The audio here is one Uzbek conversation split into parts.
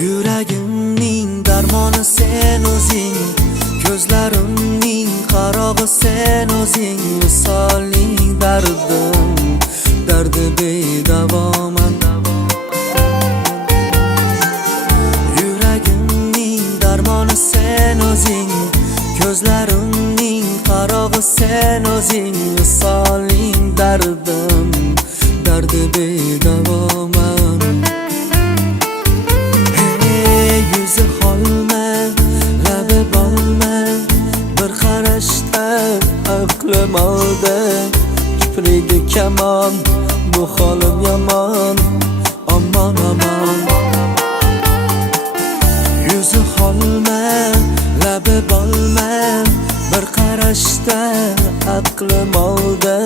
Yuragimning darmoni sen o'zing, ko'zlarimning qarog'i sen o'zing, visoling dardim, dardi bedavoman. Yuragimning darmoni sen o'zing, ko'zlarimning qarog'i sen o'zing, visoling dardim, dardi bedavoman. Yuzi holma, labi bolma, bir qarashda aqlim oldi, kiprigi kamon, bu holim yomon, aman aman. Yuzi holma, labi bolma, bir qarashda aqlim oldi,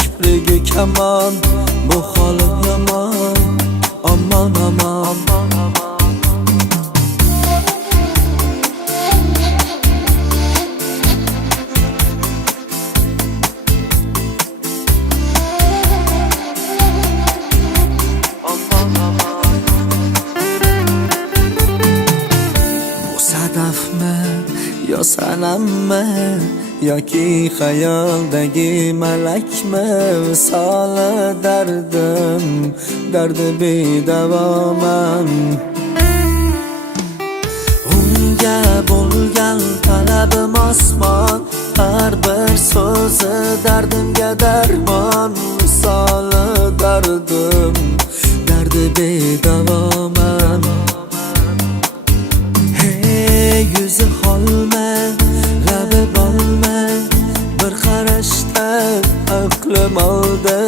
kiprigi kamon, bu holim yomon, aman aman. Sadafmi yo sanammi yoki xayoldagi malakmi, visoli dardim, dardi bedavoman. Unga bo'lgan talabim osmon, har bir so'zi dardimga darmon, visoli dardim, dardi bedavoman. Yuzi holma, labi bolma, bir qarashda aqlim oldi,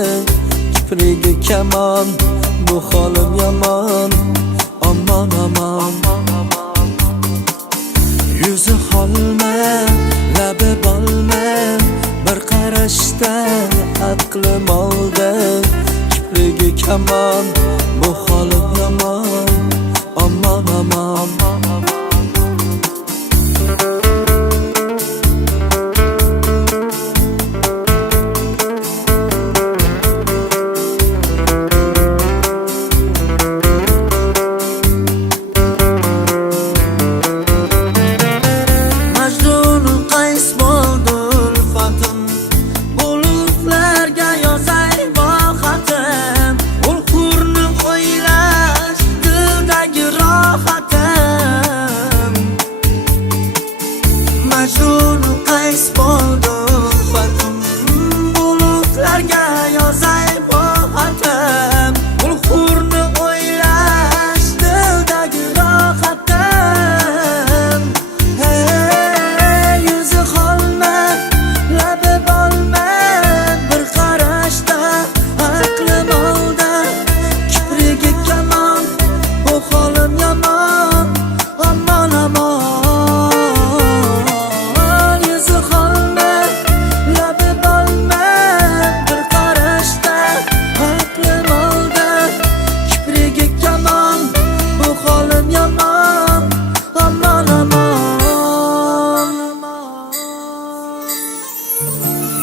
kiprigi kamon, bu holim yomon, aman aman. Yuzi holma, labi bolma, bir qarashda aqlim oldi, kiprigi kamon, bu holim yomon, aman aman.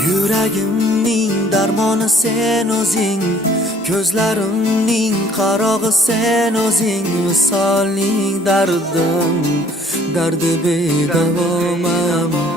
Yuragimning darmoni sen o'zing, ko'zlarimning qarog'i sen o'zing, visoling dardim, dardi bedavoman.